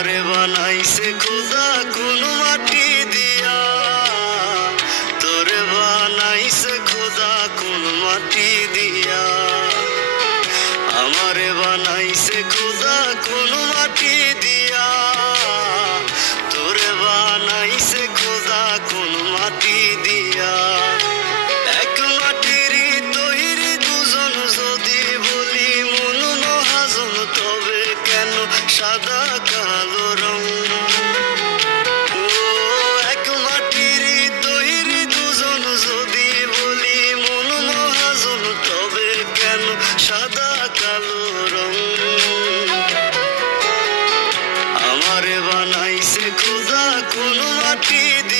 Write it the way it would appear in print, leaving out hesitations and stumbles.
আমারে বানাইছে খোদা কোন মাটি দিয়া, তোরে বানাইছে খোদা কোন মাটি দিয়া। আমারে বানাইছে খোদা কোন মাটি দিয়া, তোরে বানাইছে খোদা কোন মাটি দিয়া। এক মাটিরই তৈরি দুজন যদি বলি মন মহাজন, তবে কেন সাদা কালো রং? ও এক মাটিরই তৈরি দুজন যদি বলি মন মহাজন, তবে কেন সাদা কালো রং? আমারে বানাইছে খোদা কোন মাটি দিয়া।